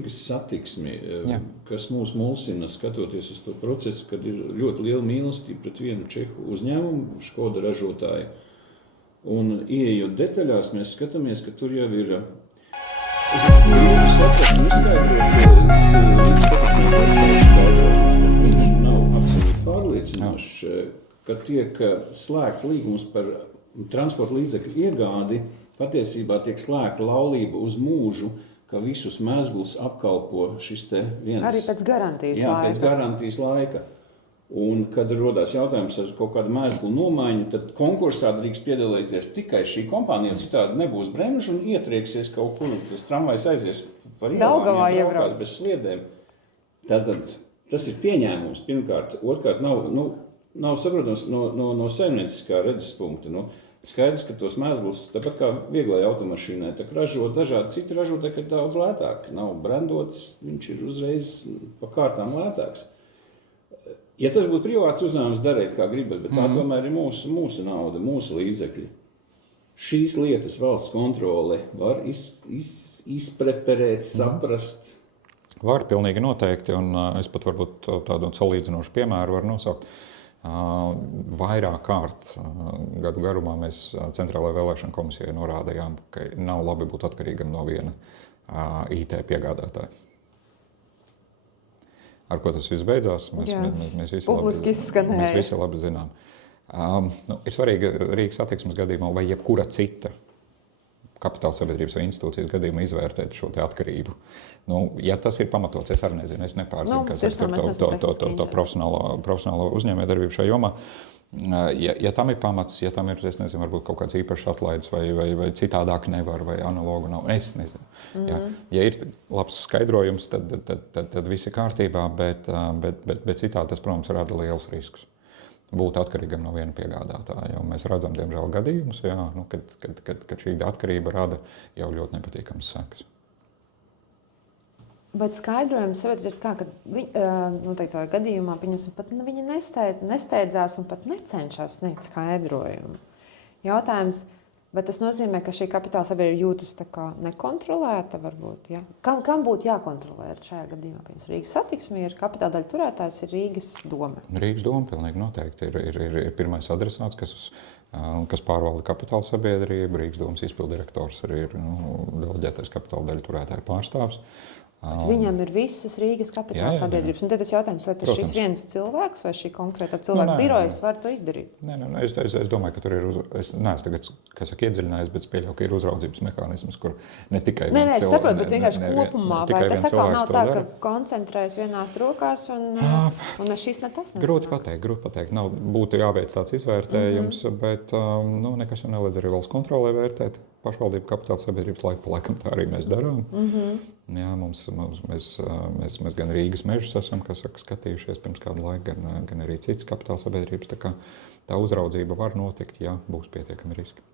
Rīgas satiksmi, kas mūs mulsina skatoties uz to procesu, kad ir ļoti liela mīlestība pret vienu čehu uzņēmumu, Škoda ražotāju. Un ieejot detaļās, mēs skatāmies, ka tur jau ir grūti saprast un izskaidrot, Rīgas satiksmē pasaules skaidrojums, bet viņš nav absolūti pārliecinošs, ka tiek slēgts līgums par transporta līdzekļu iegādi, patiesībā tiek slēgta laulība uz mūžu, ka visus mezglus apkalpo šis te viens... Arī pēc garantijas laika. Jā, pēc garantijas laika. Un, kad rodās jautājums ar kaut kādu mezglu nomaiņu, tad konkursā drīkst piedalīties tikai šī kompānija, citādi nebūs bremžu un ietrieksies kaut kur, tas tramvajs aizies par ielām, braukās bez sliedēm. Tātad tas ir pieņēmums, pirmkārt. Otrkārt, nav saprotams no saimnieciskā redzes punkta. Skaidrs, ka tos mezglus, tāpat kā vieglai automašīnai, tā ražo dažādi citi ražotāji, ka daudz lētāk. Nav brandots, viņš ir uzreiz pa kārtām lētāks. Ja tas būtu privāts uzņēmums, darīt kā gribat, bet tā tomēr ir mūsu nauda, mūsu līdzekļi. Šīs lietas valsts kontrole var izpreparēt, saprast. Var, pilnīgi noteikti, un es pat varbūt tādu salīdzinošu piemēru varu nosaukt. Vairāk kārt gadu garumā mēs Centrālajai vēlēšanu komisijai norādījām, ka nav labi būt atkarīgam no viena IT piegādātāja. Ar ko tas viss beidzās, mēs visi labi zinām. Ir svarīgi Rīgas satiksmes gadījumā vai jebkura cita kapitāla sabiedrības vai institūcijas gadījumā izvērtēt šo te atkarību. Ja tas ir pamatots, es arī nezinu, es nepārzinu, kas ir to profesionālo uzņēmējdarbību šajā jomā. Ja tam ir pamats, ja tam ir, es nezinu, varbūt kaut kāds īpašs atlaides vai citādāk nevar, vai analogu nav, es nezinu. Ja ir labs skaidrojums, tad viss ir kārtībā, bet citādi tas, protams, rada liels riskus. Būt atkarīgam no viena piegādātāja. Mēs redzam, diemžēl, gadījumus, kad šī atkarība rada jau ļoti nepatīkamas sekas. Bet skaidrojums sabiedrībai ir kā, ka noteiktā gadījumā pat viņi nesteidzās un pat necenšas sniegt skaidrojumu. Jautājums, bet tas nozīmē, ka šī kapitāla sabiedrība jūtas tā kā nekontrolēta varbūt, ja? Kam būtu jākontrolē šajā gadījumā? Rīgas satiksme ir kapitāla daļa turētājs, ir Rīgas doma. Rīgas doma pilnīgi noteikti ir pirmais adresāts, kas pārvalda kapitāla sabiedrību. Rīgas domas izpildirektors arī ir deleģētais kapitāla daļa turētāja pārstāvs. Bet viņam ir visas Rīgas kapitāla sabiedrības. Un tad tas jautājums, vai tas šis viens cilvēks vai šī konkrēta cilvēka birojas var to izdarīt? Es domāju, ka tur ir, es neesmu tagad, iedziļinājies, bet es pieļauju, ka ir uzraudzības mehānisms, kur ne tikai viens cilvēks. Es saprotu, bet vienkārši kopumā, vai tas atkal nav tā, ka koncentrējas vienās rokās un šis ne tas nesanāk? Grūti pateikt. Būtu jāveic tāds izvērtējums, bet nekas jau neliedz arī valsts kontrolē vērtēt pašvaldību kapitāla sabiedrības laiku pa laikam, tā arī mēs darām. Jā, mēs gan Rīgas mežus esam, kas saka, skatījušies pirms kādu laiku, gan arī citas kapitāla sabiedrības. Tā uzraudzība var notikt, ja būs pietiekami riski.